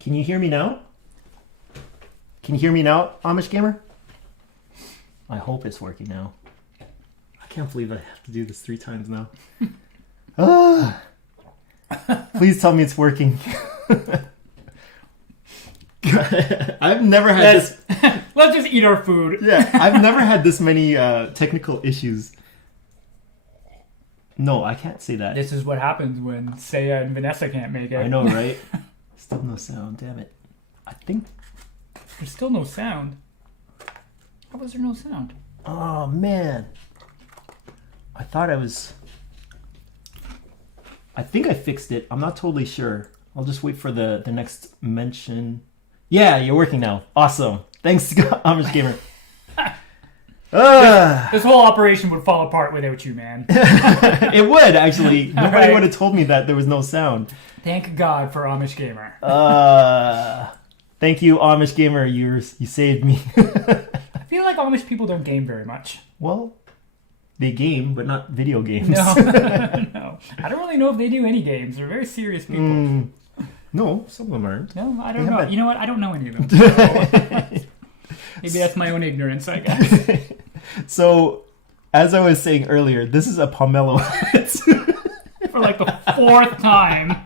Can you hear me now? Can you hear me now, Amish Gamer? I hope it's working now. I can't believe I have to do this 3 times now. Please tell me it's working. I've never had this. Let's just eat our food. Yeah, I've never had this many technical issues. No, I can't say that. This is what happens when Saya and Vanessa can't make it. I know, right? Still no sound, damn it. I think... There's still no sound. How was there no sound? Oh, man. I thought I was... I think I fixed it. I'm not totally sure. I'll just wait for the next mention. Yeah, you're working now. Awesome. Thanks, Amish Gamer. This whole operation would fall apart without you, man. It would, actually. Nobody right. would have told me that there was no sound. Thank God for Amish Gamer. Thank you, Amish Gamer. You saved me. I feel like Amish people don't game very much. Well, they game, but not video games. No, no. I don't really know if they do any games. They're very serious people. No, some of them aren't. No, I don't know. You know what? I don't know any of them. So maybe that's my own ignorance, I guess. So, as I was saying earlier, this is a Pomelo Hat. For like the 4th time.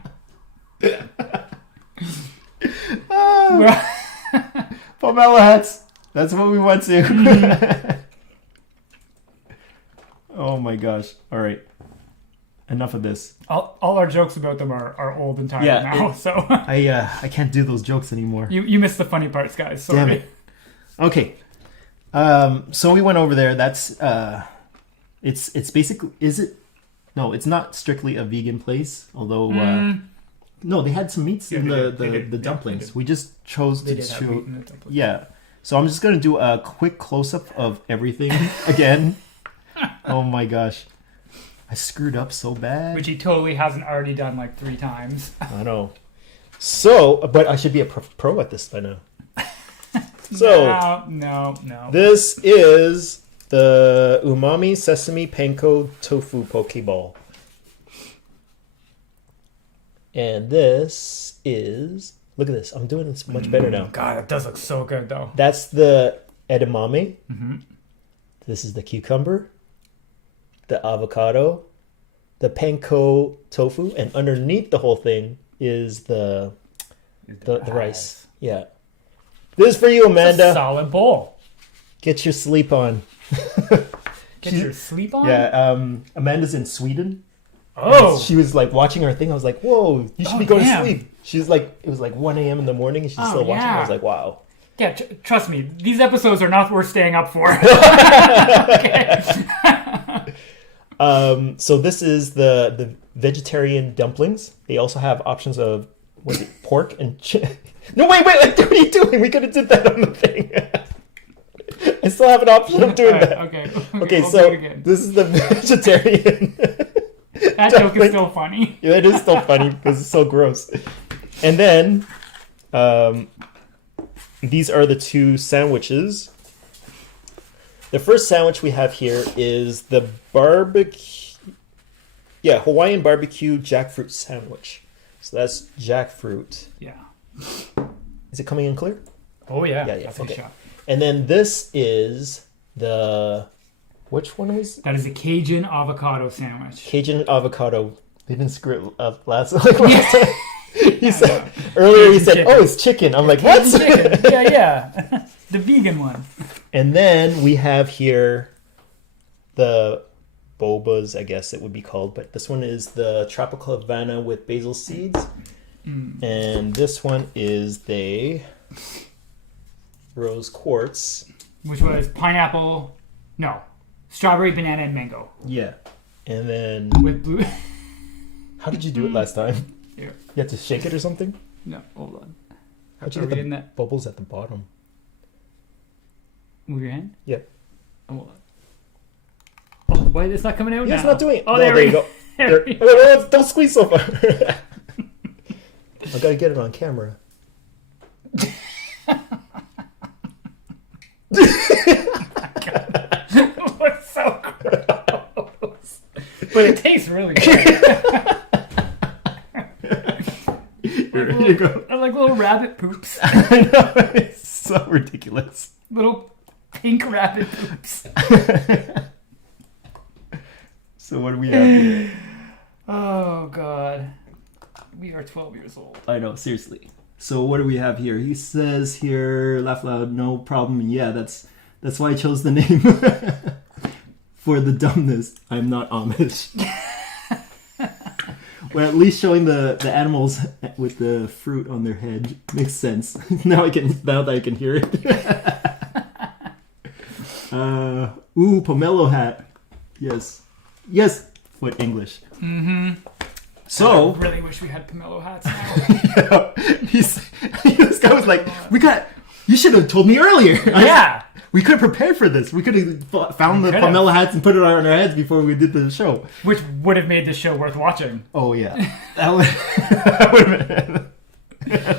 Pomelo Hats. That's what we went to. Oh my gosh. All right. Enough of this. All our jokes about them are old and tired now. So I can't do those jokes anymore. You missed the funny parts, guys. Sorry. Damn it. Okay. So we went over there. That's it's basically, is it? No, it's not strictly a vegan place. Although no, they had some meats in the dumplings. We just chose to show. Yeah. So I'm just gonna do a quick close up of everything again. Oh my gosh. I screwed up so bad. Which he totally hasn't already done like 3 times. I know. So, but I should be a pro at this by now. So, no. This is the Umami Sesame Panko Tofu Pokeball. And this is... Look at this. I'm doing this much better now. God, it does look so good, though. That's the edamame. Mm-hmm. This is the cucumber. The avocado. The panko tofu. And underneath the whole thing is the rice. Yeah. This is for you, Amanda. It's a solid bowl. Get your sleep on. Get your sleep on? Yeah, Amanda's in Sweden. Oh. She was like watching our thing. I was like, whoa, you should be going to sleep. She's like, it was like 1 a.m. in the morning and she's still watching. I was like, wow. Yeah, trust me. These episodes are not worth staying up for. So this is the vegetarian dumplings. They also have options of, what is it, pork and chicken. No, wait, what are you doing? We could have did that on the thing. I still have an option of doing that. Okay, so this is the vegetarian. That joke is still funny. Yeah, it is still funny because it's so gross. And then these are the 2 sandwiches. The first sandwich we have here is the Hawaiian barbecue jackfruit sandwich. So that's jackfruit. Yeah. Is it coming in clear? Oh yeah. Yeah. Okay. And then this is the... Which one was... That is a Cajun avocado sandwich. Cajun avocado. They didn't screw it up last time. He said earlier. He said, "Oh, it's chicken." I'm like, "What?" Chicken. Yeah. The vegan one. And then we have here the bobas, I guess it would be called, but this one is the tropical Havana with basil seeds, and this one is the rose quartz, which was pineapple. No. Strawberry, banana, and mango. Yeah. And then... With blue... How did you do it last time? Yeah. You had to shake it or something? No, hold on. How'd you get the bubbles at the bottom? Move your hand? Yeah. Oh, hold on. Oh, why? It's not coming out now. It's not doing it. Oh, there we go. Oh, don't squeeze so far. I gotta get it on camera. Looks so gross. But it tastes really good. You're ready to go. Like little rabbit poops. I know, it's so ridiculous. Little pink rabbit poops. So what do we have here? Oh, God. We are 12 years old. I know, seriously. So what do we have here? He says here, laugh loud, no problem. Yeah, that's why I chose the name. For the dumbness, I'm not Amish. Well, at least showing the animals with the fruit on their head makes sense. Now that I can hear it. Pomelo Hat. Yes. Foot English. Mm-hmm. So I really wish we had Pomelo hats now. This guy was like, you should have told me earlier. Yeah. We could have prepared for this. We could have found the Pomelo hats and put it on our heads before we did the show. Which would have made the show worth watching. Oh, yeah. That would have been...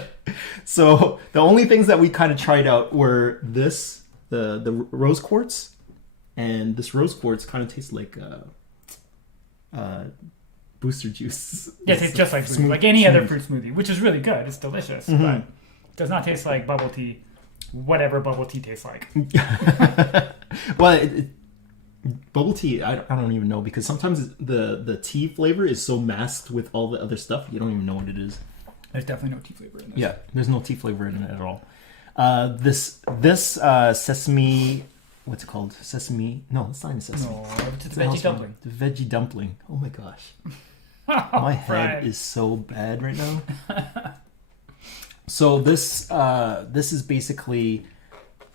So, the only things that we kind of tried out were the rose quartz. And this rose quartz kind of tastes like booster juice. Yes, it's just like smooth, like any other fruit smoothie, which is really good. It's delicious, but it does not taste like bubble tea. Whatever bubble tea tastes like. Well, bubble tea, I don't even know, because sometimes the tea flavor is so masked with all the other stuff, you don't even know what it is. There's definitely no tea flavor in this. Yeah, there's no tea flavor in it at all. This sesame, what's it called? Sesame? No, it's not even sesame. No, it's a veggie dumpling. The veggie dumpling. Oh my gosh. Oh, My head is so bad right now. So this is basically,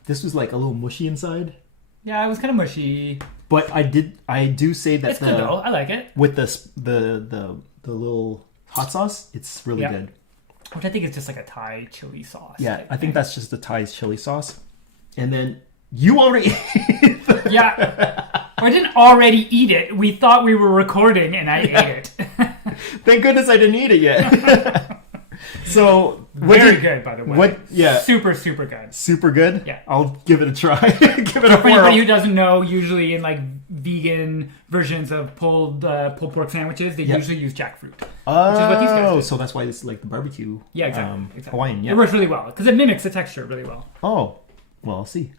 this was like a little mushy inside. Yeah, it was kind of mushy. But I do say that it's good though. I like it. With the little hot sauce, it's really good. Which I think is just like a Thai chili sauce. Yeah, I think that's just the Thai chili sauce. And then you already Yeah. I didn't already eat it. We thought we were recording and I ate it. Thank goodness I didn't eat it yet. So very good, by the way. Super good. Super good. Yeah, I'll give it a try. Give it a For anybody who doesn't know, usually in like vegan versions of pulled pork sandwiches, they usually use jackfruit. Oh, which is what these guys do. So that's why it's like the barbecue. Yeah, exactly. Hawaiian. Yeah, it works really well because it mimics the texture really well. Oh, well, I'll see.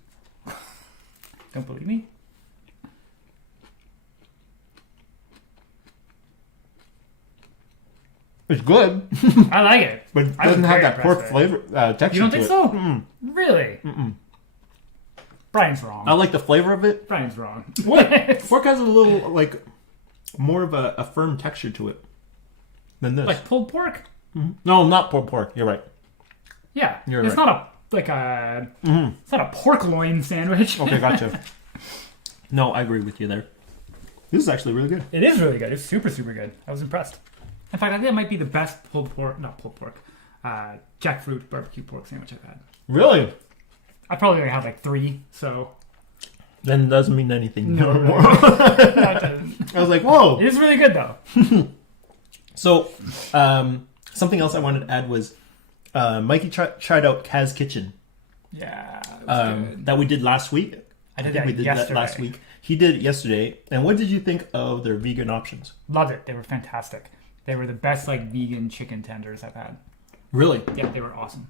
Don't believe me? It's good. I like it. But it doesn't have that pork flavor texture. You don't think so? Mm-mm. Really? Mm-mm. Brian's wrong. I like the flavor of it. Brian's wrong. What? Pork has a little, like, more of a firm texture to it than this. Like pulled pork? Mm-hmm. No, not pulled pork. You're right. Yeah. You're it's right. not it's not a pork loin sandwich. Okay, gotcha. No, I agree with you there. This is actually really good. It is really good. It's super good. I was impressed. In fact, I think it might be the best jackfruit barbecue pork sandwich I've had. Really? I probably only had like 3, so... Then it doesn't mean anything. No, more. I was like, whoa. It is really good, though. So, something else I wanted to add was Mikey tried out Kaz's Kitchen. Yeah, it was good. That we did last week. I think we did yesterday. that last week. He did it yesterday. And what did you think of their vegan options? Loved it. They were fantastic. They were the best like vegan chicken tenders I've had. Really? Yeah, they were awesome.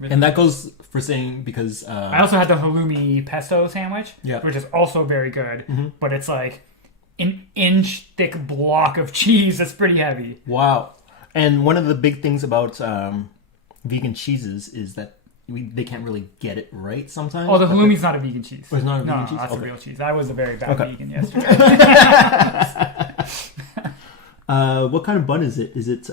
Really and that goes for saying because... I also had the halloumi pesto sandwich, which is also very good. Mm-hmm. But it's like an inch thick block of cheese that's pretty heavy. Wow. And one of the big things about vegan cheeses is that they can't really get it right sometimes. Oh, the halloumi's not a vegan cheese. Oh, it's not a vegan cheese? No, that's a real cheese. I was a very bad vegan yesterday. What kind of bun is it? Is it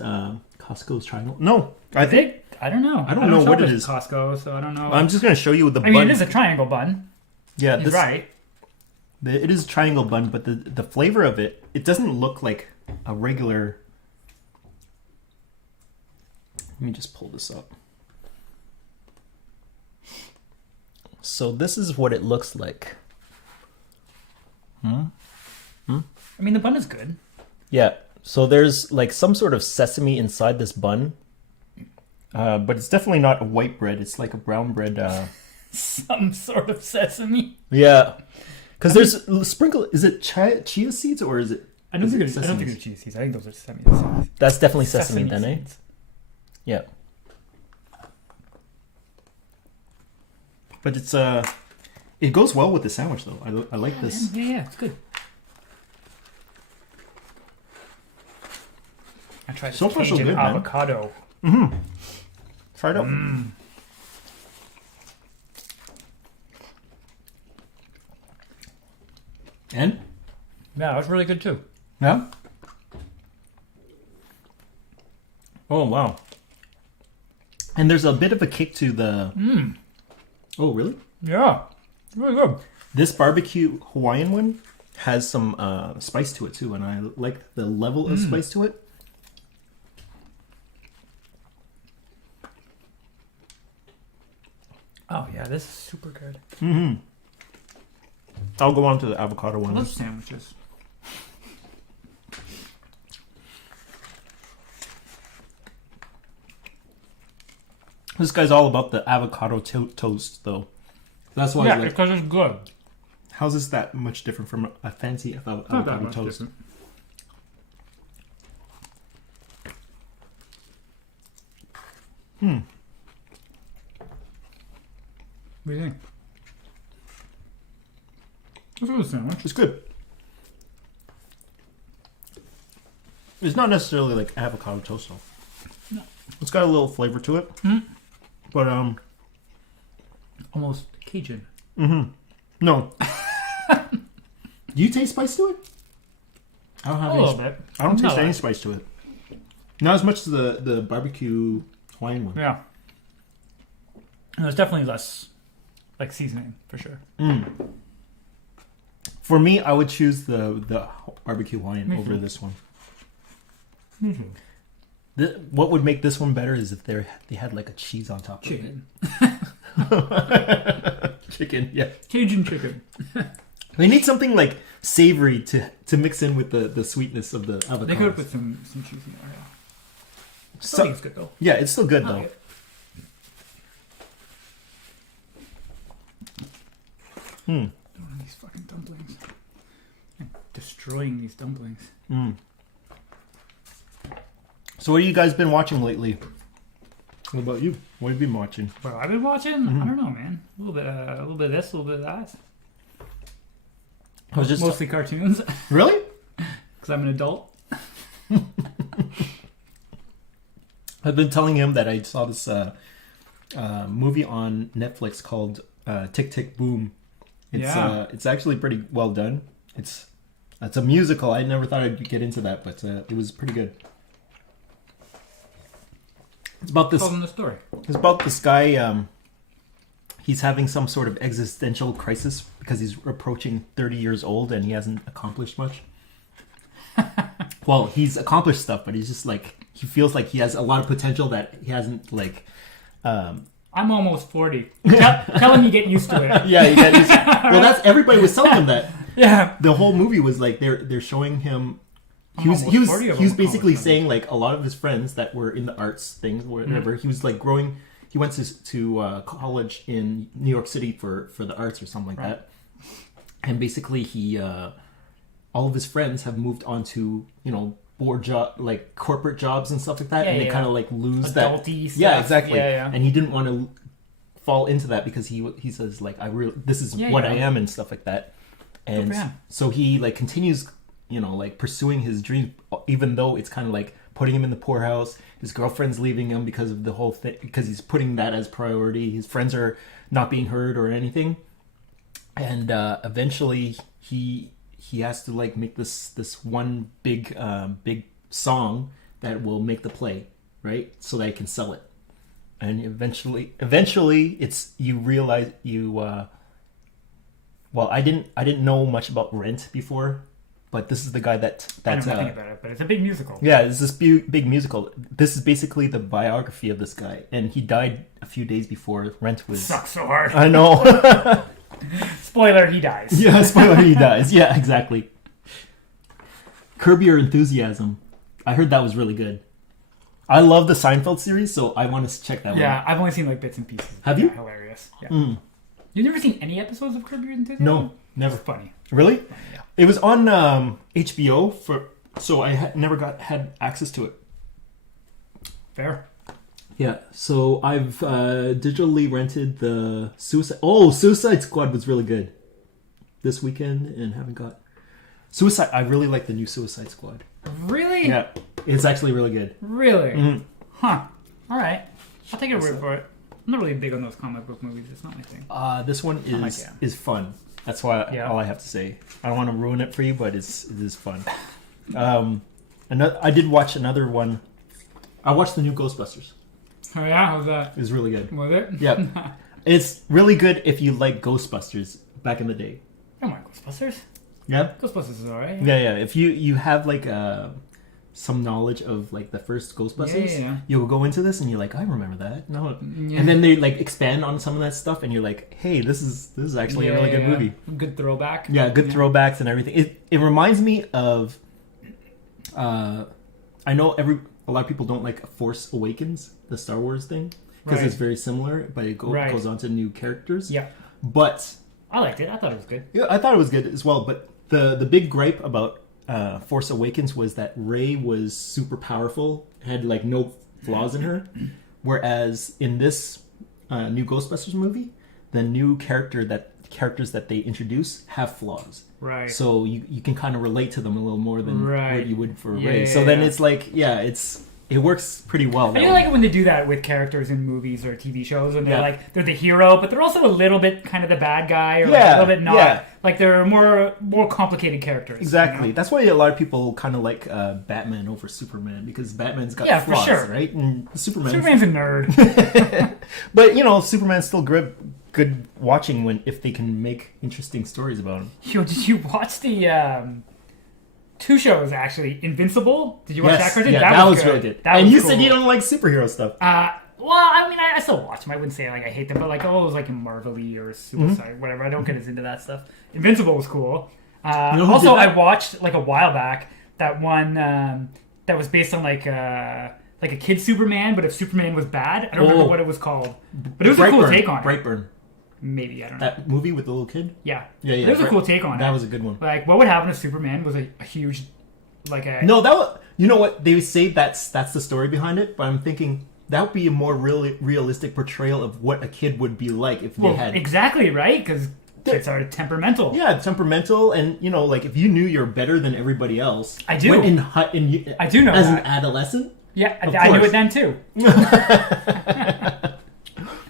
Costco's triangle? No, I think I don't know. I don't know what it is. Costco, so I don't know. I'm just going to show you the bun. I mean, it is a triangle bun. Yeah, He's right. It is a triangle bun, but the flavor of it doesn't look like a regular. Let me just pull this up. So this is what it looks like. I mean, the bun is good. Yeah. So there's like some sort of sesame inside this bun. But it's definitely not a white bread. It's like a brown bread. Some sort of sesame. Yeah. Because there's sprinkle. Is it chia seeds or is it? I don't think it's chia seeds. I think those are sesame. That's definitely sesame then, eh? Yeah. But it's it goes well with the sandwich though. I like this. Yeah, it's good. I tried this So far, so Cajun good, man. avocado. Try it out. And Yeah, that was really good too. yeah. Oh wow. And there's a bit of a kick to the. Oh really? Yeah, really good. This barbecue Hawaiian one has some spice to it too, and I like the level of spice to it. Oh yeah, this is super good. I'll go on to the avocado I one. love sandwiches. This guy's all about the avocado toast, though. That's why. Yeah, Like, because it's good. how's this that much different from a fancy Not that avocado much toast? different. What do you think? It's a good sandwich. It's good. It's not necessarily like avocado toast though. No. It's got a little flavor to it, but Almost Cajun. no. Do you taste spice to it? I don't have A any. little bit. I don't taste Not any like- spice to it. Not as much as the barbecue Hawaiian one. Yeah. There's definitely less like seasoning for sure. For me, I would choose the barbecue Hawaiian Me over too. this one. What would make this one better is if they had like a cheese on top Chicken. of it. Chicken, yeah. Cajun chicken. They need something like savory to mix in with the sweetness of the avocado. They could put some cheese in there. Yeah. I still think it's good though. Yeah, it's still good I though. like it. Don't want these fucking dumplings. I'm destroying these dumplings. So what have you guys been watching lately? What about you? What have you been watching? Well, I've been watching. I don't know, man. A little bit of this, a little bit of that. I was just Mostly cartoons, really. because I'm an adult. I've been telling him that I saw this movie on Netflix called Tick Tick Boom. It's actually pretty well done. It's a musical. I never thought I'd get into that, but it was pretty good. It's about this. Tell them the story. It's about this guy. He's having some sort of existential crisis because he's approaching 30 years old and he hasn't accomplished much. Well, he's accomplished stuff, but he's just like he feels like he has a lot of potential that he hasn't like. I'm almost 40. Tell him you get used to it. Yeah, you get used to it. Well, that's everybody was telling him that. Yeah. The whole movie was like they're showing him. He was almost 40 of he was them basically accomplished saying like a lot of his friends that were in the arts things, whatever. He was like growing. He went to college in New York City for the arts or something like that, and basically he all of his friends have moved on to board job like corporate jobs and stuff like that, and they kind of like lose Adulty that. stuff. Yeah, exactly. Yeah. And he didn't want to fall into that because he says like this is what I am and stuff like that, and so he like continues like pursuing his dreams even though it's kind of like putting him in the poorhouse. His girlfriend's leaving him because of the whole thing, because he's putting that as priority. His friends are not being heard or anything, and eventually he has to like make this one big song that will make the play, right, so that he can sell it. And eventually it's you realize well, I didn't know much about Rent before, but this is the guy that's I know nothing about it, but it's a big musical. yeah, it's this big musical. This is basically the biography of this guy, and he died a few days before Rent was. Sucks so hard. I know. Spoiler: he dies. Yeah, spoiler, he dies. Yeah, exactly. Curb Your Enthusiasm. I heard that was really good. I love the Seinfeld series, so I want to check that one. Yeah, I've only seen like bits and pieces. Have you? Hilarious. Yeah. You've never seen any episodes of Curb Your Enthusiasm? No, never. It's funny. Really? Yeah. It was on HBO so I never had access to it. Fair. Yeah, so I've digitally rented the Suicide Squad was really good this weekend and haven't got Suicide. I really like the new Suicide Squad. Really? Yeah, it's actually really good. Really? Mhm. Huh. All right. I'll take your word for it. I'm not really big on those comic book movies. It's not my thing. This one is fun. That's why all I have to say. I don't want to ruin it for you, but it is fun. I did watch another one. I watched the new Ghostbusters. Oh yeah, how's that? It was really good. Was it? Yeah, it's really good if you like Ghostbusters back in the day. I like Ghostbusters. Yeah, Ghostbusters is alright. yeah. If you have like some knowledge of like the first Ghostbusters, you'll go into this and you're like, I remember that. No, and then they like expand on some of that stuff, and you're like, hey, this is actually a really good movie. Good throwback. Yeah, good throwbacks and everything. It reminds me of. I know a lot of people don't like Force Awakens, the Star Wars thing, because it's very similar, but it goes on to new characters. Yeah, but I liked it. I thought it was good. Yeah, I thought it was good as well. But the big gripe about Force Awakens was that Rey was super powerful, had like no flaws in her, whereas in this new Ghostbusters movie, the new characters that they introduce have flaws. Right. So you can kind of relate to them a little more than what you would for Rey. Yeah, so then it's like, it works pretty well. I do like it when they do that with characters in movies or TV shows, and they're the hero, but they're also a little bit kind of the bad guy, or like a little bit not. Yeah. Like they're more complicated characters. Exactly. You know? That's why a lot of people kind of like Batman over Superman, because Batman's got flaws, for sure. right? And Superman's a nerd. But Superman's still good watching if they can make interesting stories about him. Yo, did you watch the two shows actually? Invincible? Did you watch that cartoon? Yeah, that was really good. And you said you don't like superhero stuff. Well, I mean, I still watch them. I wouldn't say like I hate them, but like it was like Marvel-y or Suicide, whatever. I don't get as into that stuff. Invincible was cool. Also, I watched like a while back that one that was based on like a kid Superman, but if Superman was bad, I don't remember what it was called, but it was a cool take on it. Brightburn. Maybe, I don't know. That movie with the little kid? Yeah. It was a cool take on it. That was a good one. Like, what would happen if Superman was a huge, No, that was... You know what? They say that's the story behind it, but I'm thinking that would be a more realistic portrayal of what a kid would be like if they had... Exactly, right? Because kids are temperamental. Yeah, temperamental, and, like, if you knew you're better than everybody else... I do. I do know as that. An adolescent? Yeah, I knew it then, too.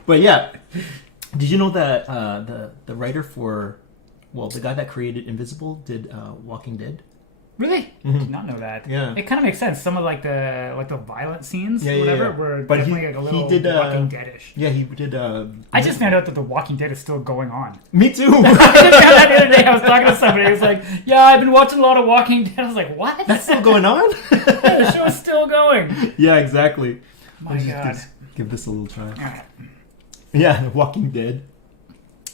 But, yeah... Did you know that the writer for, the guy that created Invisible did Walking Dead? Really? Mm-hmm. Did not know that. Yeah. It kind of makes sense. Some of the violent scenes, were but definitely like a little Walking Dead-ish. Yeah, he did. I just found out that The Walking Dead is still going on. Me too. I just found out the other day. I was talking to somebody. He was like, "Yeah, I've been watching a lot of Walking Dead." I was like, "What? That's still going on?" Yeah, the show's still going. Yeah, exactly. My God. Give this a little try. All right. Yeah, Walking Dead.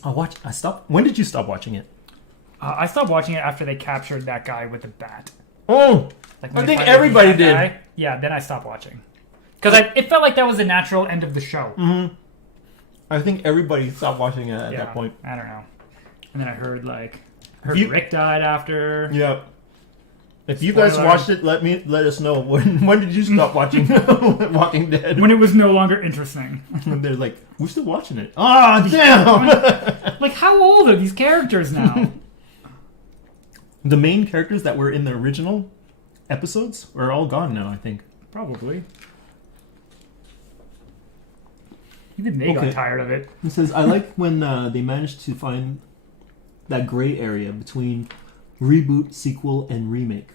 I stopped. When did you stop watching it? I stopped watching it after they captured that guy with the bat. Oh, I think everybody did. Guy. Yeah, then I stopped watching because it felt like that was the natural end of the show. Mm-hmm. I think everybody stopped watching it at that point. I don't know. And then I heard Rick died after. Yeah. If you guys watched it, let us know. When did you stop watching Walking Dead? When it was no longer interesting. They're like, we're still watching it. Ah, damn! Like, how old are these characters now? The main characters that were in the original episodes are all gone now, I think. Probably. Even they got tired of it. It says, I like when they managed to find that gray area between reboot, sequel, and remake.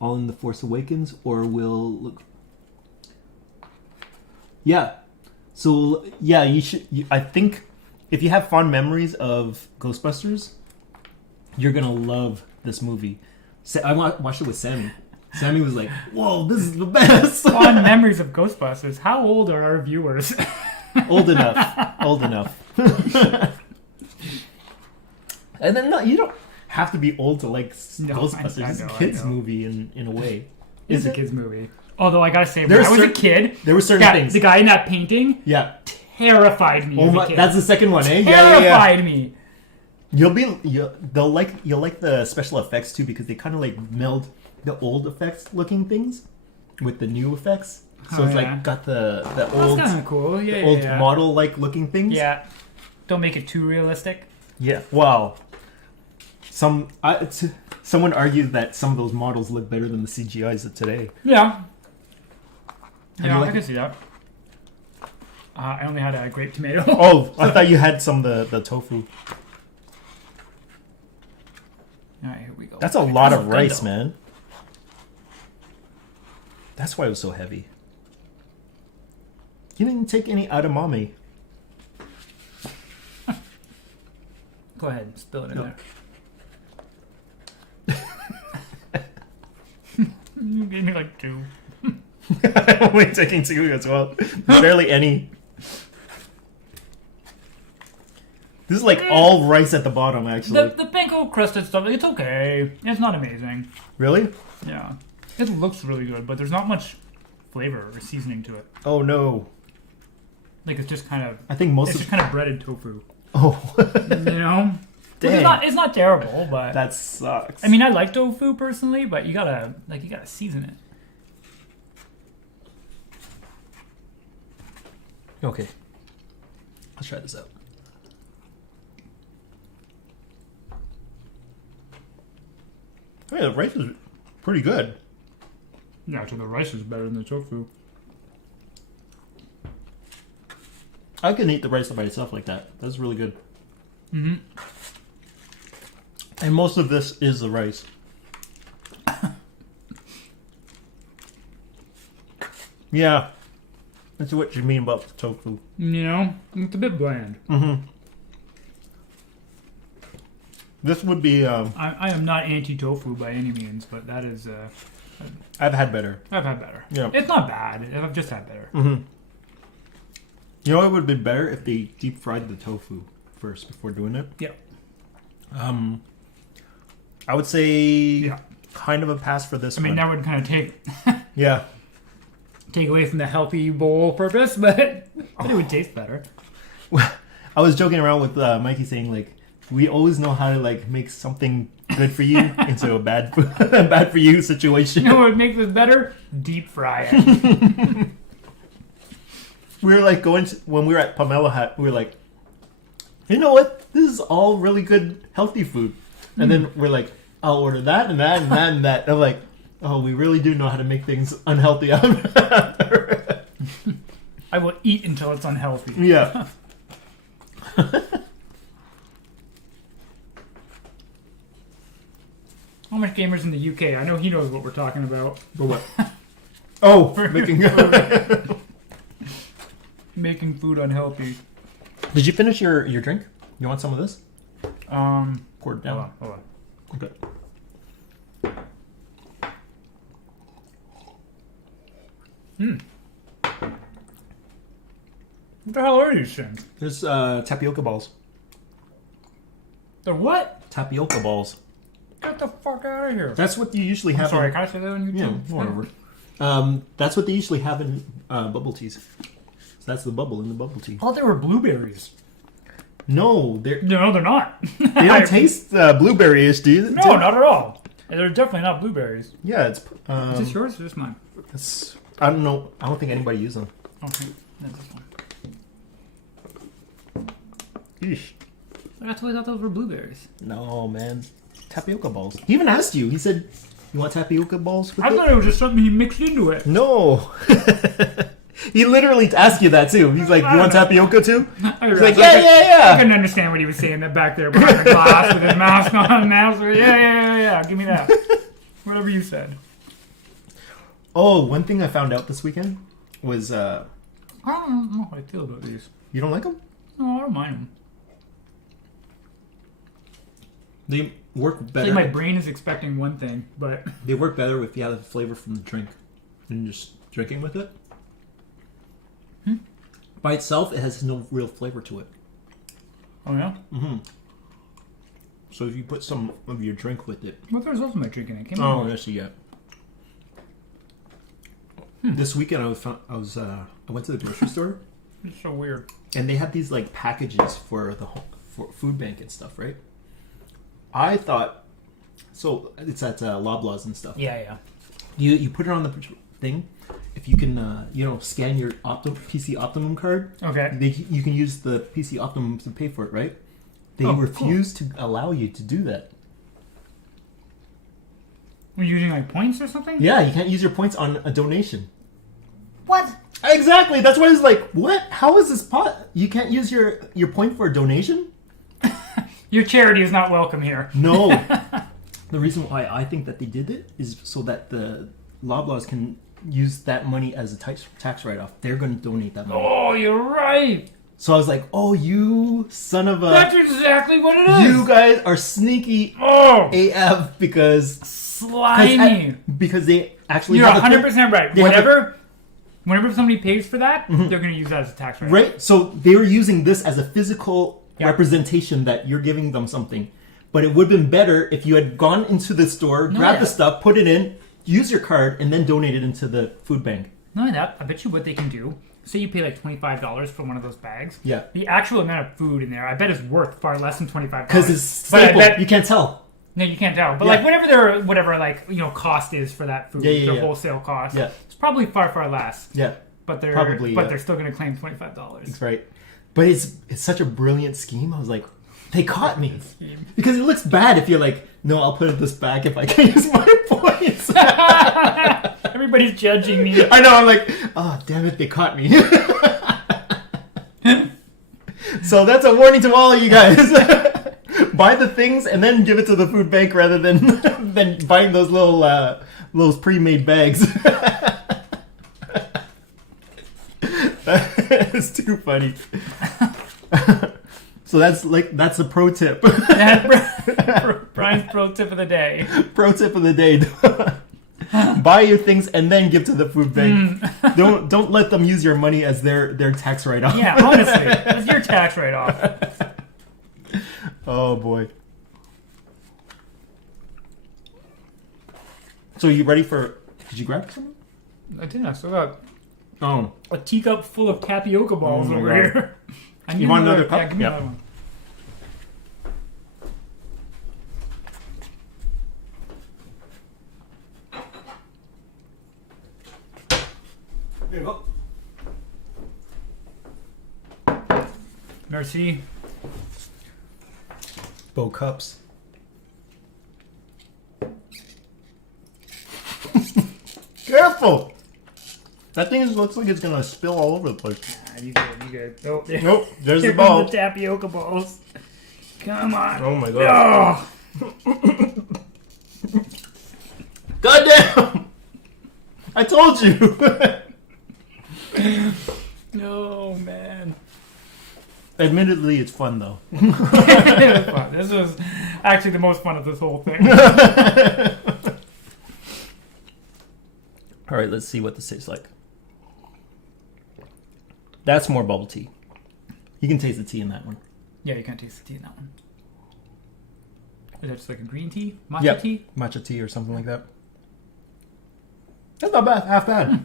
All in The Force Awakens, or will look... Yeah. So, yeah, you should... I think if you have fond memories of Ghostbusters, you're going to love this movie. I watched it with Sammy. Sammy was like, whoa, this is the best. Fond memories of Ghostbusters. How old are our viewers? Old enough. And then, you don't have to be old to like Ghostbusters. It's a kids movie in a way. It's a kids movie. Although I gotta say, when I was a kid, there were certain things. The guy in that painting, terrified me. Oh my, that's the second one, eh? Terrified me. You'll like the special effects too, because they kind of like meld the old effects looking things with the new effects. So it's like got the old, That's kind of cool. Yeah, old yeah. model like looking things. Yeah. Don't make it too realistic. Yeah. Well, someone argued that some of those models look better than the CGIs of today. Yeah. You Yeah, like I can see that. I only had a grape tomato. Oh, I thought you had some of the tofu. All right, here we go. That's a lot of good, rice, though. man. That's why it was so heavy. You didn't take any edamame. Go ahead and spill it in No. there. You gave me like 2. I'm only taking 2 as well. There's barely any. This is like all rice at the bottom, actually. The panko crusted stuff, it's okay. It's not amazing. Really? Yeah. It looks really good, but there's not much flavor or seasoning to it. Oh no. Like it's just kind of I think most it's of just kind of breaded tofu. Oh. You know? Dang. It's not terrible, but That sucks. I mean I like tofu personally, but you gotta season it. Okay. Let's try this out. Oh, yeah, the rice is pretty good. Yeah, so the rice is better than the tofu. I can eat the rice by itself like that. That's really good. Mm-hmm. And most of this is the rice. Yeah. That's what you mean about the tofu. You know? It's a bit bland. Mm-hmm. This would be... I am not anti-tofu by any means, but that is... I've had better. I've had better. Yeah. It's not bad. I've just had better. Mm-hmm. You know, it would have been better if they deep fried the tofu first before doing it. Yeah. I would say Yeah. kind of a pass for this I mean, one. that would kind of take Yeah. away from the healthy bowl purpose, but it would taste better. I was joking around with Mikey saying, like, we always know how to, like, make something good for you into a bad for you situation. You know what would make this better? Deep fry it. We were, like, when we were at Pomelo Hat, we were like, you know what? This is all really good, healthy food. And then we're like, I'll order that and that and that and that. And I'm like, oh, we really do know how to make things unhealthy. I will eat until it's unhealthy. Yeah. How much gamers in the UK? I know he knows what we're talking about. For what? Oh, making... Making food unhealthy. Did you finish your drink? You want some of this? Pour it down. Hold on. Okay. What the hell are these things? There's tapioca balls. They're what? Tapioca balls. Get the fuck out of here. That's what you usually have. Sorry, in, can I say that on yeah, YouTube? whatever. That's what they usually have in bubble teas. So that's the bubble in the bubble tea. I thought they were blueberries. No, they're No, they're not. they don't taste blueberry-ish, do you? No, not at all. They're definitely not blueberries. Yeah, it's. Is this yours or is this mine? It's, I don't know. I don't think anybody used them. Okay, that's this one. Eesh. I totally thought those were blueberries. No, man. Tapioca balls. He even asked you. He said, "You want tapioca balls with I it?" thought it was just something he mixed into it. No. He literally asked you that too. He's like, "You want tapioca too?" He's like, I "Yeah." couldn't understand what he was saying back there behind the glass with his mask on and mask. Yeah. Give me that. Whatever you said. Oh, one thing I found out this weekend was I don't know how I feel about these. you don't like them? No, I don't mind them. They work It's better. like my brain is expecting one thing, but They work better if you have the flavor from the drink than just drinking with it. By itself, it has no real flavor to it. oh yeah. Mm-hmm. So if you put some of your drink with it. What there's also my drinking it. Came Oh, out. yes, you get. This weekend I went to the grocery store It's so weird. and they had these like packages for for food bank and stuff, right? I thought so. It's at Loblaws and stuff. Yeah. You put it on the thing. If you can, scan your PC Optimum card, Okay. you can use the PC Optimum to pay for it, right? They Oh, refuse to allow you to do that. We're using like points or something? Yeah, you can't use your points on a donation. What? Exactly. That's why I was like, what? How is this You can't use your point for a donation? Your charity is not welcome here. No. The reason why I think that they did it is so that the Loblaws can use that money as a tax write-off. They're going to donate that money. Oh, you're right. So I was like, oh, you son of a... That's exactly what it is. You guys are sneaky AF because... Slimy. Because they actually You're have 100% right. Whenever somebody pays for that, they're going to use that as a tax write-off. Right? So they were using this as a physical representation that you're giving them something. But it would have been better if you had gone into the store, grabbed the stuff, put it in, use your card, and then donate it into the food bank. Not only that, I bet you what they can do. Say you pay like $25 for one of those bags. Yeah. The actual amount of food in there, I bet is worth far less than $25. Because it's staple. You can't tell. No, you can't tell. But like whatever cost is for that food, their wholesale cost, it's probably far, far less. Yeah. But they're they're still going to claim $25. That's right. But it's such a brilliant scheme. I was like, they caught me. Because it looks bad if you're like, no, I'll put this back if I can use my points. Everybody's judging me. I know, I'm like, oh, damn it, they caught me. So that's a warning to all of you guys. Buy the things and then give it to the food bank rather than buying those those pre-made bags. It's too funny. So that's a pro tip. Brian's pro tip of the day. Pro tip of the day. Buy your things and then give to the food bank. Don't let them use your money as their tax write-off. Yeah, honestly, that's your tax write-off. Oh boy. So you ready for? Did you grab some? I did. I still got a teacup full of tapioca balls over here. You want another cup? Yeah, give me another one. There you go. Merci. Bow cups. Careful! That thing looks like it's gonna spill all over the place. You good. Nope, there's Here the ball. comes the tapioca balls. Come on. Oh my god. Oh. Goddamn! I told you! No, man. Admittedly, it's fun though. It was fun. This was actually the most fun of this whole thing. Alright, let's see what this tastes like. That's more bubble tea. You can taste the tea in that one. Yeah, you can't taste the tea in that one. Is that just like a green tea? Matcha tea? Matcha tea or something like that. That's not bad. Half bad.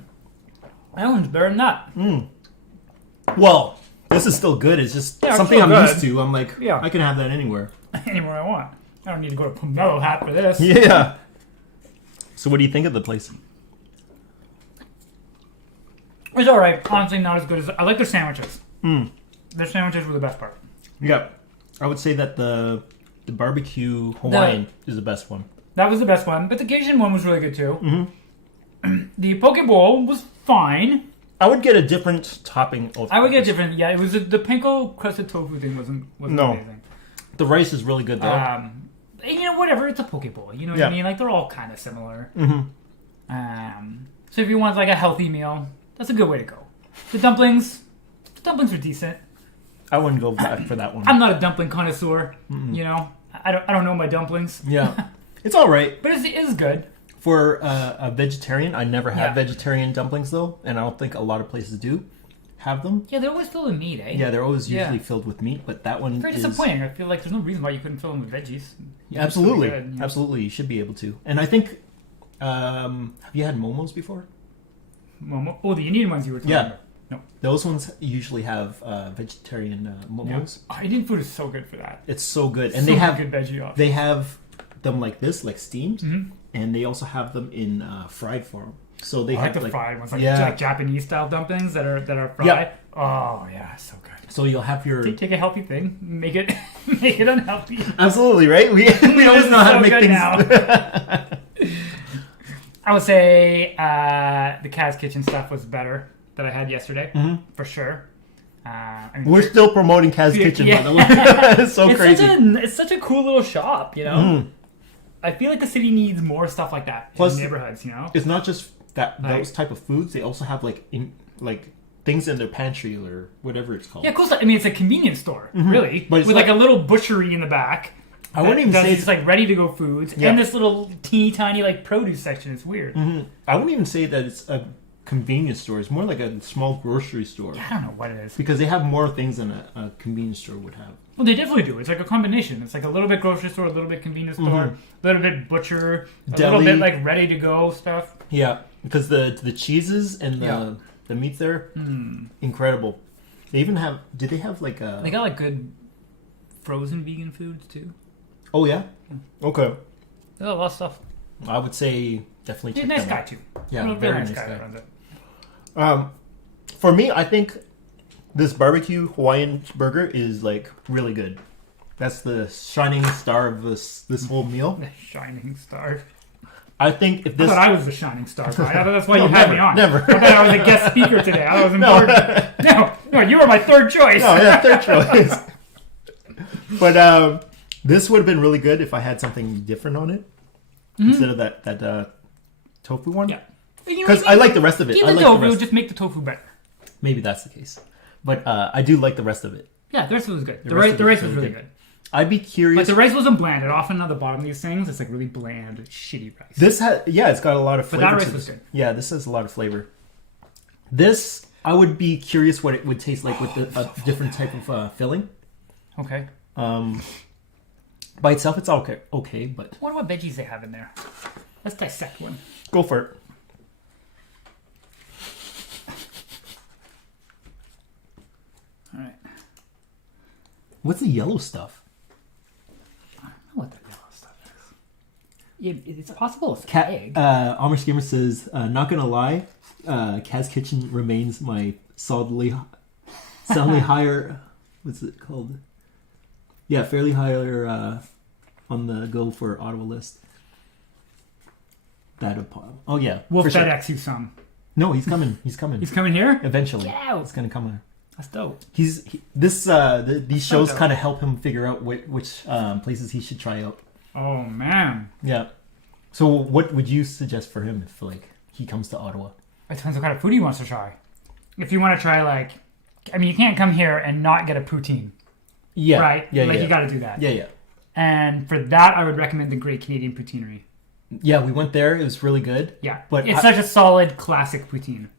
That one's better than that. Well, this is still good. It's just something I'm used to. I'm like, I can have that anywhere. Anywhere I want. I don't need to go to Pomelo Hat for this. Yeah. So what do you think of the place? It's alright. Honestly, not as good as... I like their sandwiches. Their sandwiches were the best part. Yeah. I would say that the barbecue Hawaiian is the best one. That was the best one. But the Cajun one was really good too. The poke bowl was fine. I would get a different topping. I would get a different... Yeah, it was the panko crusted tofu thing wasn't amazing. The rice is really good though. And, whatever. It's a poke bowl. You know what I mean? Like, they're all kind of similar. So if you want like a healthy meal, that's a good way to go. The dumplings are decent. I wouldn't go back for that one. I'm not a dumpling connoisseur. I don't know my dumplings. Yeah, it's all right, but it is good. For a vegetarian, I never had vegetarian dumplings though, and I don't think a lot of places do have them. Yeah, they're always filled with meat, eh? Yeah, they're always usually filled with meat, but that one very disappointing. I feel like there's no reason why you couldn't fill them with veggies. Yeah, absolutely, absolutely, you should be able to. And I think, have you had momos before? Momo? Oh, the Indian ones you were talking about. No. Those ones usually have vegetarian momos. Yeah. Indian food is so good for that. It's so good, and so they have good veggie options. They have them like this, like steamed, and they also have them in fried form. So they I have like the fried ones, like Japanese style dumplings that are fried. Yeah. Oh yeah, so good. So you'll have your Take a healthy thing, make it make it unhealthy. absolutely right. We always know how to make things. Now. I would say the Kaz Kitchen stuff was better that I had yesterday, for sure. I mean, We're still promoting Kaz Kitchen, by the way. It's so crazy. It's such a cool little shop, you know. I feel like the city needs more stuff like that in neighborhoods, you know. It's not just those type of foods. They also have like things in their pantry or whatever it's called. Yeah, cool stuff. I mean, it's a convenience store, really, but with like a little butchery in the back. I wouldn't even say it's like ready to go foods, and this little teeny tiny like produce section. It's weird. I wouldn't even say that it's a convenience store. It's more like a small grocery store. Yeah, I don't know what it is because they have more things than a convenience store would have. Well, they definitely do. It's like a combination. It's like a little bit grocery store, a little bit convenience store, a little bit butcher, a little bit like ready to go stuff. Yeah, because the cheeses and the meats there, incredible. They even have. Did they have like a? They got like good frozen vegan foods too. Oh yeah. Okay. They got a lot of stuff. I would say definitely. He's a nice guy too. Yeah, very nice guy that runs it. For me, I think this barbecue Hawaiian burger is like really good. That's the shining star of this whole meal. The shining star. I think if this... I thought I was the shining star, right? I thought that's why you had me on. Never. I thought I was a guest speaker today. I was important. No, you were my third choice. No, yeah, third choice. But this would have been really good if I had something different on it instead of that tofu one. Yeah. Because I like the rest of it. Give the tofu, just make the tofu better. Maybe that's the case. But I do like the rest of it. Yeah, the rest of it was good. The rice was really good. I'd be curious. But the rice wasn't bland. And often on the bottom of these things, it's like really bland, shitty rice. This it's got a lot of flavor. But that rice was good. Yeah, this has a lot of flavor. This, I would be curious what it would taste like with a different type of filling. Okay. By itself, it's okay, but... I wonder what veggies they have in there. Let's dissect one. Go for it. All right. What's the yellow stuff? I don't know what the yellow stuff is. It's possible it's egg. Amish Gamer says, not gonna lie, Kaz Kitchen remains my solidly higher... What's it called? Yeah, fairly higher on the go for Ottawa list. Oh yeah, we'll FedEx you some. No, he's coming. He's coming. He's coming here eventually. Yeah, it's gonna come. That's dope. These shows kind of help him figure out which places he should try out. Oh man. Yeah. So what would you suggest for him if he comes to Ottawa? It depends what kind of food he wants to try. If you want to try you can't come here and not get a poutine. Yeah. Right? Yeah, you got to do that. Yeah, yeah. And for that, I would recommend the Great Canadian Poutineery. Yeah, we went there. It was really good. Yeah. But it's such a solid, classic poutine.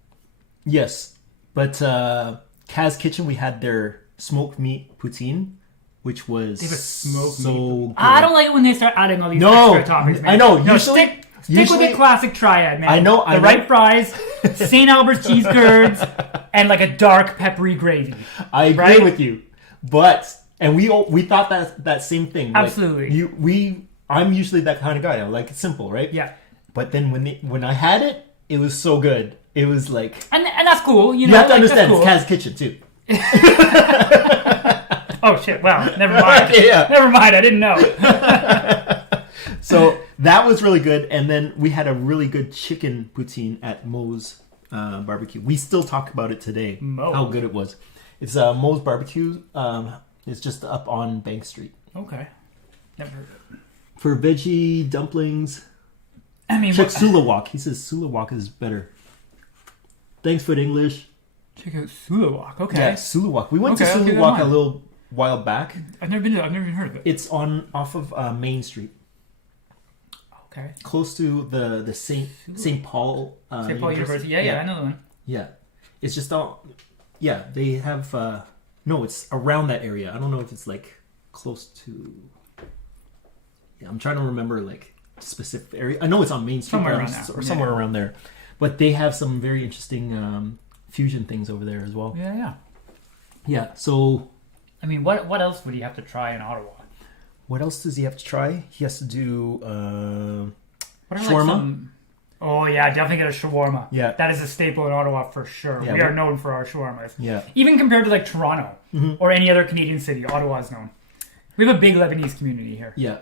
Yes. But Kaz Kitchen, we had their smoked meat poutine, which was so good. I don't like it when they start adding all these extra toppings, man. I know. No, stick with the classic triad, man. I know. The right fries, St. Albert's cheese curds, and like a dark peppery gravy. I agree with you. And we thought that same thing. Absolutely. I'm usually that kind of guy. I like it simple, right? Yeah. But then when I had it, it was so good. It was like... And that's cool. You have to understand, it's Kaz Kitchen, too. Oh, shit. Wow. Never mind. Yeah. Never mind. I didn't know. So that was really good. And then we had a really good chicken poutine at Moe's Barbecue. We still talk about it today. How good it was. It's Moe's Barbecue. It's just up on Bank Street. Okay. Never heard of it. For veggie dumplings... I mean, check Sulawok. He says Sulawok is better. Thanks for the English. Check out Sulawok. Okay. Yeah, Sulawok. We went to Sulawok a little while back. I've never been to. I've never even heard of it. It's off of Main Street. Okay. Close to the St. Paul. St. Paul University. Yeah, I know the one. Yeah, it's just all. Yeah, they have. No, it's around that area. I don't know if it's close to. Yeah, I'm trying to remember specific area. I know it's on Main Street somewhere around there, but they have some very interesting fusion things over there as well. Yeah. So, I mean, what else would he have to try in Ottawa? What else does he have to try? He has to do What are Shawarma? Oh yeah, definitely get a shawarma. Yeah. That is a staple in Ottawa for sure. Yeah, we are known for our shawarmas. Yeah. Even compared to like Toronto or any other Canadian city, Ottawa is known. We have a big Lebanese community here. Yeah.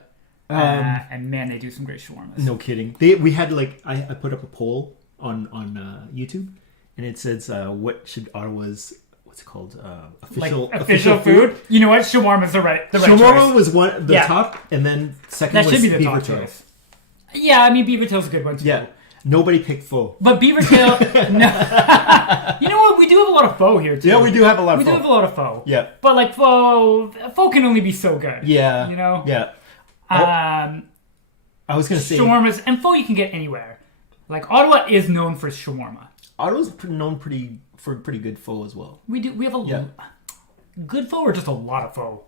And man, they do some great shawarmas. No kidding. We had like I put up a poll on YouTube, and it says what should Ottawa's what's it called official food. You know what? Shawarma's the right shawarma choice. was the top, and then second That was should be the beaver top tail. choice. Yeah, I mean beaver tail's a good one too. Yeah. Nobody picked pho. But beaver tail, no. You know what? We do have a lot of pho here too. Yeah, we do have a lot of pho. We do have a lot of pho. Yeah. But like pho can only be so good. Yeah. You know? Yeah. I was going to say... shawarmas, and pho you can get anywhere. Like, Ottawa is known for shawarma. Ottawa's known for pretty good pho as well. We have a good pho or just a lot of pho?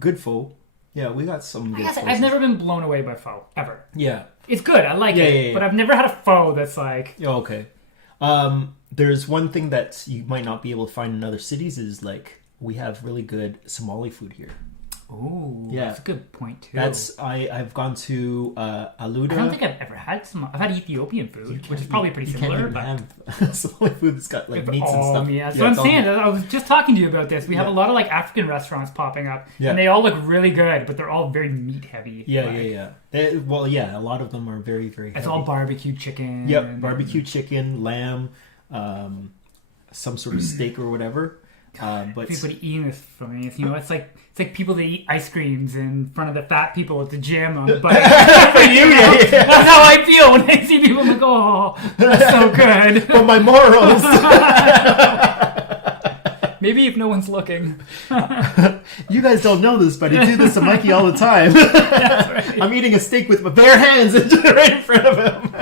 Good pho. Yeah, we got some good pho. I've never been blown away by pho, ever. Yeah. It's good, I like it. Yeah. But I've never had a pho that's like... Oh, okay. There's one thing that you might not be able to find in other cities is, like, we have really good Somali food here. Ooh, yeah. That's a good point, too. I've gone to Aluda. I don't think I've ever had some... I've had Ethiopian food, which is probably pretty similar. You can't even have Somali food that's got, like, meats and stuff. Yeah, that's what I'm saying. I was just talking to you about this. We have a lot of, like, African restaurants popping up, and they all look really good, but they're all very meat-heavy. Yeah. A lot of them are very, very heavy. It's all barbecue chicken. Yep, barbecue chicken, lamb, some sort of steak or whatever. But everybody eating this for me, it's like people that eat ice creams in front of the fat people at the gym on the bike. That's how I feel when I see people. I'm like, oh, that's so good. But my morals. Maybe if no one's looking. You guys don't know this, but I do this to Mikey all the time. That's right. I'm eating a steak with my bare hands right in front of him.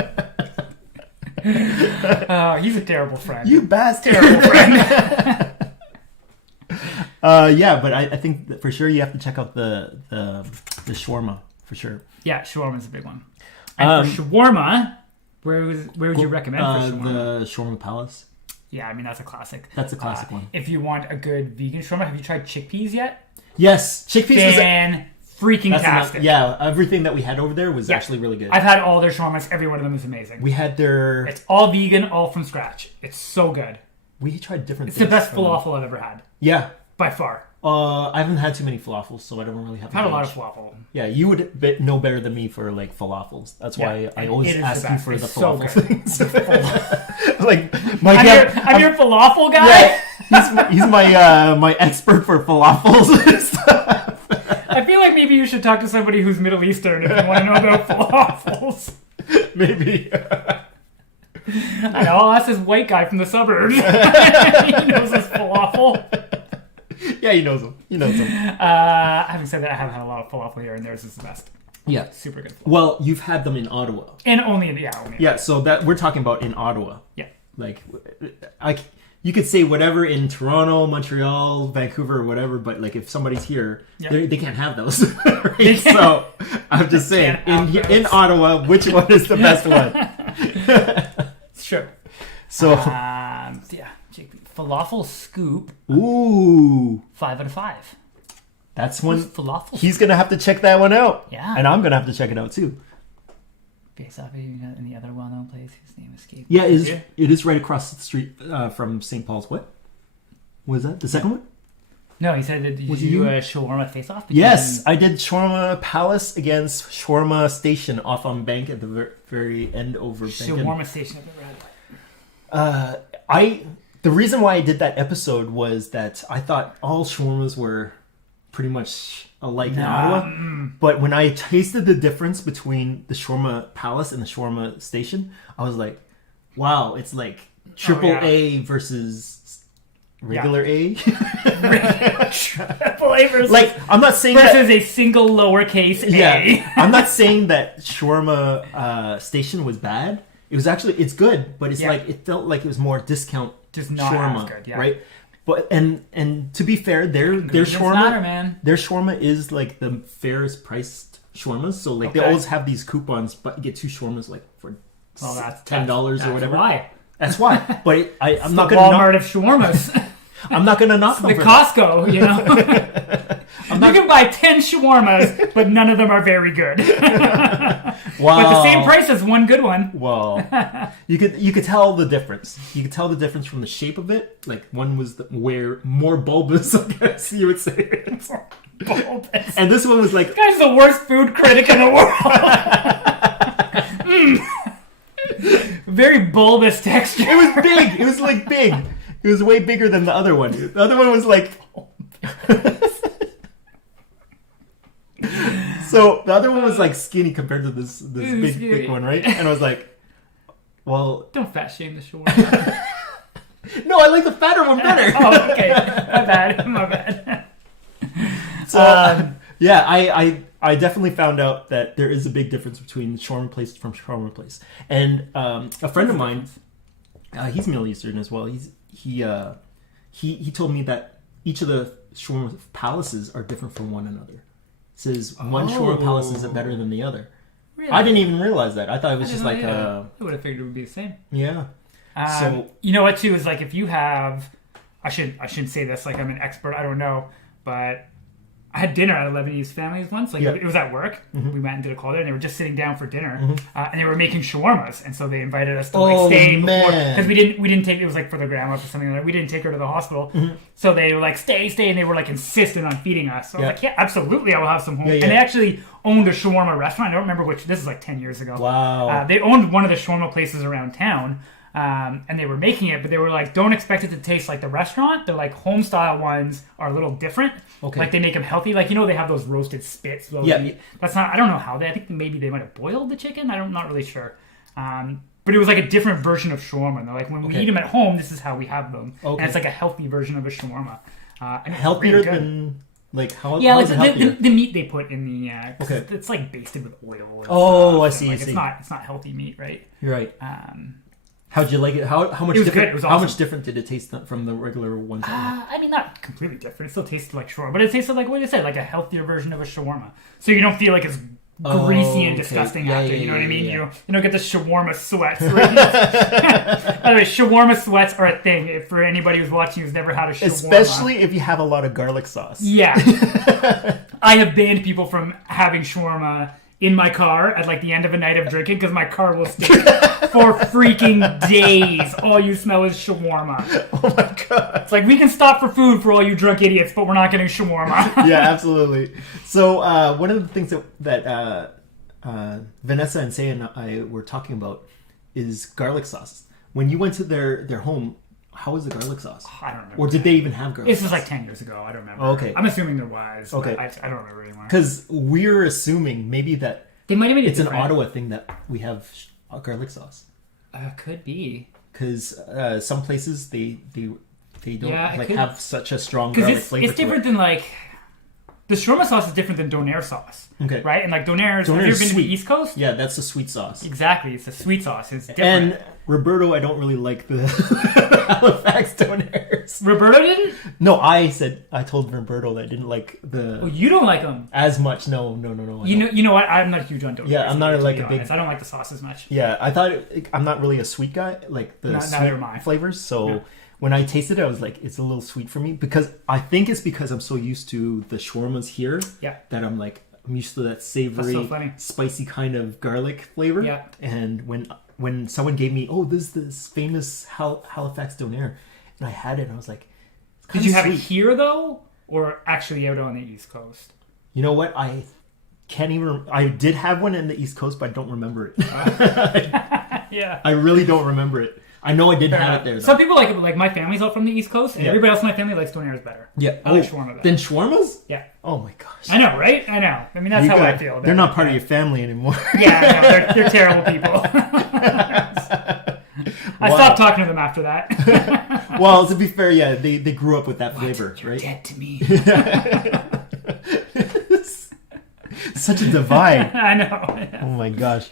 He's a terrible friend. You bastard. Terrible friend. But I think that for sure you have to check out the shawarma for sure. Yeah, shawarma's a big one. And for shawarma, where would you recommend for shawarma? The Shawarma Palace. Yeah, I mean that's a classic. That's a classic one. If you want a good vegan shawarma, have you tried chickpeas yet? Yes, chickpeas. Freaking tastic. Yeah, everything that we had over there was actually really good. I've had all their shawarmas. Every one of them is amazing. We had their... It's all vegan, all from scratch. It's so good. We tried different things. It's the best falafel I've ever had. Yeah. By far. I haven't had too many falafels, so I don't really have... I've had a lot of falafel. Yeah, you would know better than me for, like, falafels. That's why I always ask you for the falafel things. Like, I'm your falafel guy? Yeah, he's my expert for falafels and stuff. I feel like maybe you should talk to somebody who's Middle Eastern if you want to know about falafels. Maybe. I know, I'll ask this white guy from the suburbs. He knows his falafel. Yeah, he knows them. Having said that, I haven't had a lot of falafel here, and theirs is the best. Yeah. Super good. Well, you've had them in Ottawa. And only. Yeah, so that we're talking about in Ottawa. Yeah. Like, you could say whatever in Toronto, Montreal, Vancouver, or whatever, but like if somebody's here, they can't have those. Right? So I'm just saying, in Ottawa, which one is the best one? It's true. So falafel scoop. Ooh, 5 out of 5. That's one. Falafel. He's gonna have to check that one out. Yeah, and I'm gonna have to check it out too. Based off in the other well-known place whose name escaped. Yeah, it is right across the street from St. Paul's. What was that? The second one? No, he said, did you do a shawarma face-off? Yes, I did Shawarma Palace against Shawarma Station off on Bank at the very end over Bank. Shawarma Station, I've never had. The reason why I did that episode was that I thought all shawarmas were pretty much alike in Ottawa. But when I tasted the difference between the Shawarma Palace and the Shawarma Station, I was like, wow, it's like triple A versus regular A. Triple A versus... Like, I'm not saying versus a single lowercase A. Yeah, I'm not saying that Shawarma Station was bad. It was actually, it's good, but it's like, it felt like it was more discount just not shawarma, as good, right? But and to be fair, their shawarma, their shawarma is like the fairest priced shawarmas. So like they always have these coupons, but you get 2 shawarmas like for $10 or whatever. Why? That's why. But I'm not going to Walmart of shawarmas. I'm not going to knock them. The Costco, you know. You can buy 10 shawarmas, but none of them are very good. Wow. But the same price as one good one. Well, you could tell the difference. You could tell the difference from the shape of it. Like one was more bulbous, I guess you would say. Bulbous. And this one was like... This guy's the worst food critic in the world. Very bulbous texture. It was big. It was like big. It was way bigger than the other one. The other one was like... So the other one was like skinny compared to this big one, right? And I was like, well... Don't fat shame the shawarma. No, I like the fatter one better. Oh, okay. My bad. So, yeah, I definitely found out that there is a big difference between shawarma place from shawarma place. And a friend of mine, he's Middle Eastern as well. He told me that each of the shawarma palaces are different from one another. Says one shawarma palace is better than the other. Really? I didn't even realize that. I thought it was just like I would have figured it would be the same. Yeah. So you know what too is like if you have, I shouldn't say this like I'm an expert. I don't know, but I had dinner at a Lebanese family's once. Like it was at work. We went and did a call there, and they were just sitting down for dinner, and they were making shawarmas, and so they invited us to stay before because we didn't take it was like for the grandma or something like that. We didn't take her to the hospital, so they were like stay, and they were like insistent on feeding us. So I was like, yeah, absolutely, I will have some home. And they actually owned a shawarma restaurant. I don't remember which. This is like 10 years ago. Wow. They owned one of the shawarma places around town. And they were making it, but they were like, don't expect it to taste like the restaurant. They're like home style ones are a little different. Okay. Like they make them healthy. Like, they have those roasted spits. That's not, I don't know how I think maybe they might have boiled the chicken. I'm not really sure. But it was like a different version of shawarma. And they're like, when we eat them at home, this is how we have them. Okay. And it's like a healthy version of a shawarma. And healthier really than, like, how yeah, like the meat they put in the, it's like basted with oil. Oh, I see, like, it's not healthy meat, right? You're right. How'd you like it? How much? It was different? good. It was awesome. How much different did it taste from the regular ones? I mean, not completely different. It still tasted like shawarma, but it tasted like what you said, like a healthier version of a shawarma. So you don't feel like it's greasy and disgusting after. You know what I mean? Yeah. You don't get the shawarma sweats. By the way, shawarma sweats are a thing for anybody who's watching who's never had a shawarma. Especially if you have a lot of garlic sauce. Yeah, I have banned people from having shawarma in my car at like the end of a night of drinking because my car will stink for freaking days. All you smell is shawarma. Oh my god! It's like we can stop for food for all you drunk idiots, but we're not getting shawarma. Yeah, absolutely. So one of the things that Vanessa and Say and I were talking about is garlic sauce. When you went to their home, how was the garlic sauce? I don't remember. Or did they even have garlic sauce? This was like 10 years ago. I don't remember. Okay. I'm assuming there was. Okay. I don't remember anymore. Because we're assuming maybe that they might have made it's an Ottawa thing that we have garlic sauce. Could be. Because some places they don't have such a strong garlic flavor. It's different than like... The shawarma sauce is different than donair sauce. Okay. Right? And like donairs, have you ever been to the East Coast? Yeah, that's the sweet sauce. Exactly. It's a sweet sauce. It's different. And Roberto, I don't really like the Halifax donairs. Roberto didn't? No, I told Roberto that I didn't like the... Oh, you don't like them? As much. No. You know what? I'm not huge on donairs. Yeah, I'm not like a big... I don't like the sauce as much. Yeah, I thought... I'm not really a sweet guy, like the sweet flavors, so... Yeah. When I tasted it, I was like, it's a little sweet for me because I think it's because I'm so used to the shawarmas here that I'm used to that savory, spicy kind of garlic flavor. Yeah. And when someone gave me, this famous Halifax donair, and I had it, and I was like, did you have it here though, or actually out on the East Coast? You know what? I can't even. I did have one in the East Coast, but I don't remember it. Yeah. I really don't remember it. I know I did have it there, though. Some people like it, like my family's all from the East Coast, and everybody else in my family likes donairs better. Yeah. I like shawarma better. Than shawarmas? Yeah. Oh my gosh. I know, right? I know. I mean, that's how I feel. They're not part of your family anymore. Yeah, no, they're terrible people. I stopped talking to them after that. Well, to be fair, yeah, they grew up with that flavor, You're right? dead to me. Such a divide. I know. Oh my gosh.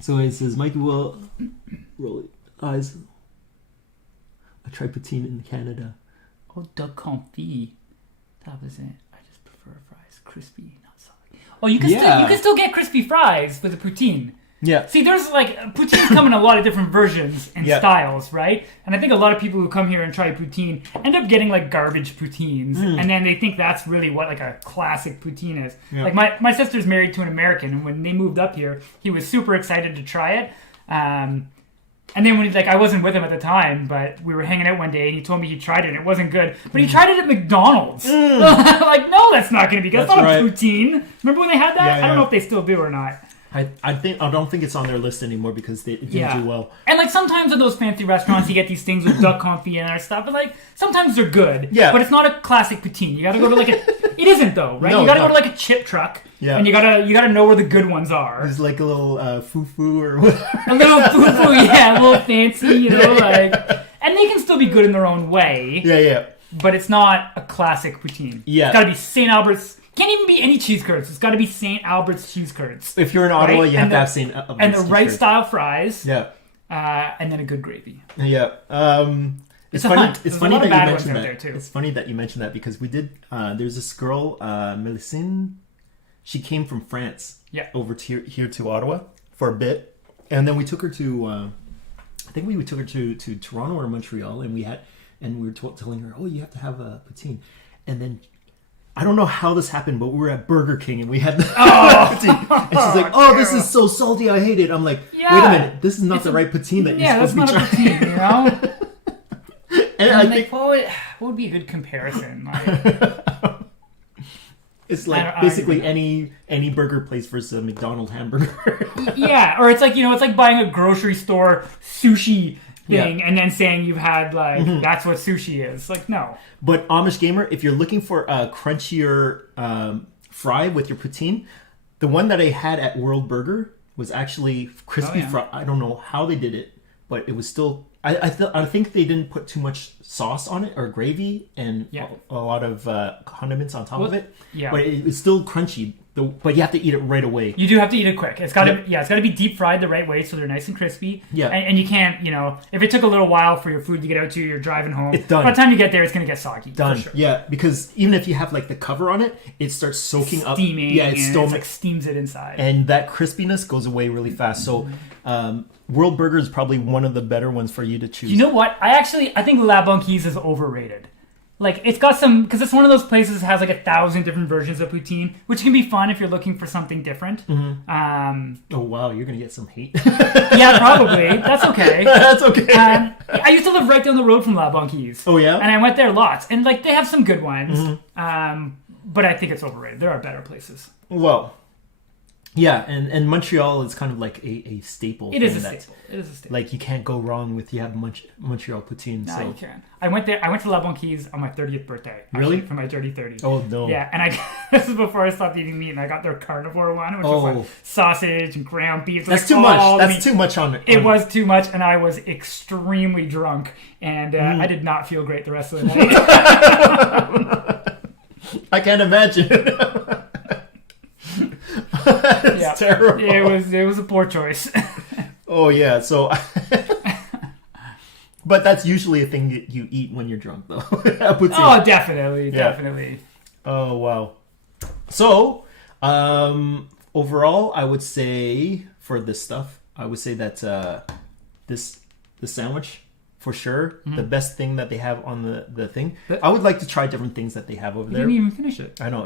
So it says, Mikey will roll eyes. I tried poutine in Canada. Oh, de confit. That was it. I just prefer fries. Crispy, not salty. Oh, you can still get crispy fries with a poutine. Yeah. See, there's like poutines come in a lot of different versions and styles, right? And I think a lot of people who come here and try poutine end up getting like garbage poutines, and then they think that's really what like a classic poutine is. Yeah. Like my sister's married to an American, and when they moved up here, he was super excited to try it. And then when he's like, I wasn't with him at the time, but we were hanging out one day, and he told me he tried it, and it wasn't good. But he tried it at McDonald's. Like, no, that's not going to be good. That's not a poutine. Remember when they had that? Yeah. I don't know if they still do or not. I don't think it's on their list anymore because it didn't do well. And like sometimes at those fancy restaurants, you get these things with duck confit and other stuff, but like sometimes they're good. Yeah. But it's not a classic poutine. You got to go to like a. It isn't though, right? No, you got to go to like a chip truck. Yeah. And you gotta know where the good ones are. It's like a little fufu or whatever. A little fufu, yeah, a little fancy, you know, like. And they can still be good in their own way. Yeah. But it's not a classic poutine. Yeah. It's got to be St. Albert's. Can't even be any cheese curds. It's got to be St. Albert's cheese curds. If you're in Ottawa, right? you have to have St. Albert's and the right cheese curds. style fries. Yeah. And then a good gravy. Yeah. It's a funny. hunt. It's There's funny a lot of that you bad ones mentioned out that. there, too. It's funny that you mentioned that because we did. There's this girl, Melisine. She came from France. Yeah. Over to here to Ottawa for a bit, and then we took her to. I think we took her to Toronto or Montreal, and we were telling her, oh, you have to have a poutine, and then. I don't know how this happened, but we were at Burger King and we had the poutine. And she's like, oh, this is so salty, I hate it. I'm like, wait a minute, this is not the right poutine that you're supposed to be trying. Yeah, that's not a poutine, you know? And I think what would be a good comparison? Like, it's like basically any burger place versus a McDonald's hamburger. Yeah, or it's like, you know, it's like buying a grocery store sushi thing and then saying you've had like that's what sushi is. Like, no. But Amish Gamer, if you're looking for a crunchier fry with your poutine, the one that I had at World Burger was actually crispy fry. I don't know how they did it, but it was still. I think they didn't put too much sauce on it or gravy and a lot of condiments on top of it. Yeah, but it was still crunchy. But you have to eat it right away. You do have to eat it quick. It's got to, it's got to be deep fried the right way so they're nice and crispy. Yeah, and you can't, you know, if it took a little while for your food to get out to you, you're driving home. It's done. By the time you get there, it's gonna get soggy. Done. For sure. Yeah, because even if you have like the cover on it, it starts soaking up. Steaming. Yeah, it's like steams it inside, and that crispiness goes away really fast. So, World Burger is probably one of the better ones for you to choose. You know what? I think La Banquise is overrated. Like, it's got some... Because it's one of those places that has, like, 1,000 different versions of poutine, which can be fun if you're looking for something different. Oh, wow. You're going to get some hate. Yeah, probably. That's okay. That's okay. I used to live right down the road from La Banquise. Oh, yeah? And I went there lots. And, like, they have some good ones. But I think it's overrated. There are better places. Well... Yeah, and Montreal is kind of like a staple. It is a staple. Like, you can't go wrong with you have Montreal poutine. No, you can't. I went there. I went to La Banquise on my 30th birthday. Really? For my dirty 30. Oh, no. Yeah, and this is before I stopped eating meat, and I got their carnivore one, which was like sausage and ground beef. That's too much. That's too much on it. It was too much, and I was extremely drunk, and I did not feel great the rest of the night. I can't imagine. It's terrible. It was a poor choice. Oh yeah, so but that's usually a thing that you eat when you're drunk though. Oh, definitely. Oh wow. So, overall I would say for this stuff, I would say that the sandwich for sure, the best thing that they have on the thing. I would like to try different things that they have over there. You didn't even finish it. I know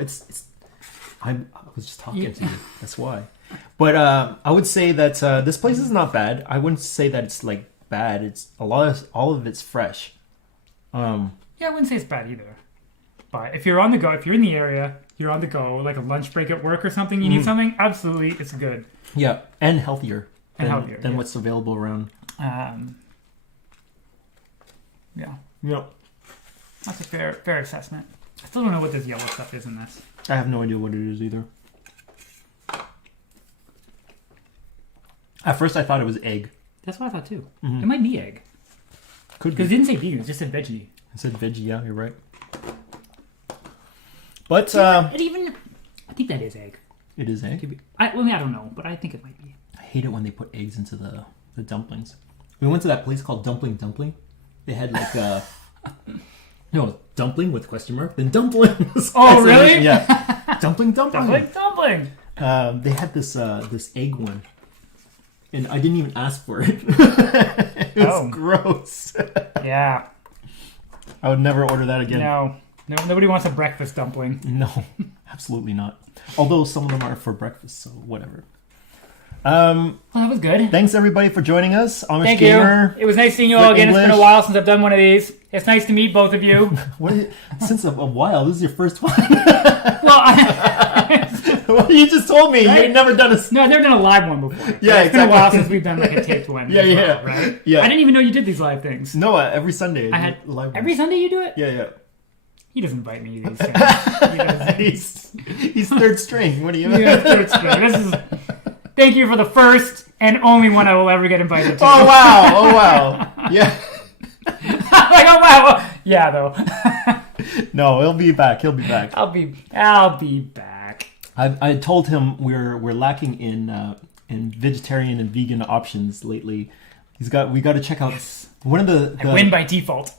I was just talking to you. That's why. But I would say that this place is not bad. I wouldn't say that it's like bad. It's all of it's fresh. Yeah, I wouldn't say it's bad either. But if you're on the go, if you're in the area, you're on the go, like a lunch break at work or something, you need something, absolutely, it's good. Yeah, and healthier. Than what's available around. Yeah. Yeah. That's a fair assessment. I still don't know what this yellow stuff is in this. I have no idea what it is either. At first I thought it was egg. That's what I thought too. It might be egg. Could be. Because it didn't say vegan, it just said veggie. It said veggie, yeah, you're right. But I think that is egg. It is egg? I don't know, but I think it might be. I hate it when they put eggs into the dumplings. We went to that place called Dumpling. They had like no, dumpling with question mark, then dumplings. Oh, really? Yeah. Dumpling. Dumpling. They had this egg one. and I didn't even ask for it. It's gross. Yeah. I would never order that again. No, nobody wants a breakfast dumpling. No, absolutely not. Although some of them are for breakfast, so whatever. Well, that was good. Thanks everybody for joining us. Amish Thank Gamer. you. It was nice seeing you all again. English. It's been a while since I've done one of these. It's nice to meet both of you. Since a while, this is your first one. Well, you just told me right? You've never done a. No, I've never done a live one before. Yeah, it's been a while since we've done like a taped one. Yeah, right? Yeah. I didn't even know you did these live things. No, every Sunday. I had live every ones. Sunday you do it. Yeah. He doesn't invite me to these things. He's third string. What do you mean? Yeah, third string. Thank you for the first and only one I will ever get invited to. Oh wow! Yeah. Like, oh wow! Yeah, though. No, he'll be back. He'll be back. I'll be back. I told him we're lacking in vegetarian and vegan options lately. We got to check out one of the. I win by default.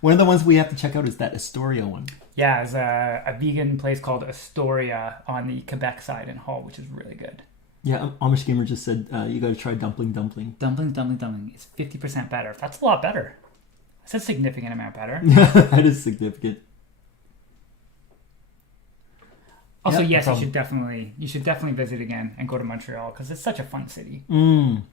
One of the ones we have to check out is that Astoria one. Yeah, it's a vegan place called Astoria on the Quebec side in Hull, which is really good. Yeah, Amish Gamer just said you got to try dumpling. Dumpling. It's 50% better. That's a lot better. That's a significant amount better. That is significant. Also, yes, you should definitely visit again and go to Montreal because it's such a fun city. And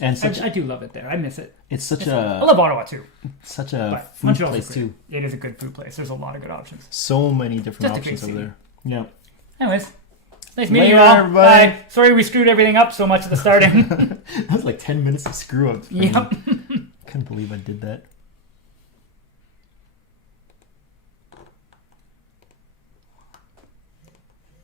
I do love it there. I miss it. I love Ottawa too. Such a food place too. It is a good food place. There's a lot of good options. So many different options over there. Yeah. Anyways, nice meeting you all. Everybody. Bye. Sorry we screwed everything up so much at the starting. That was like 10 minutes of screw up. Yep. Couldn't believe I did that.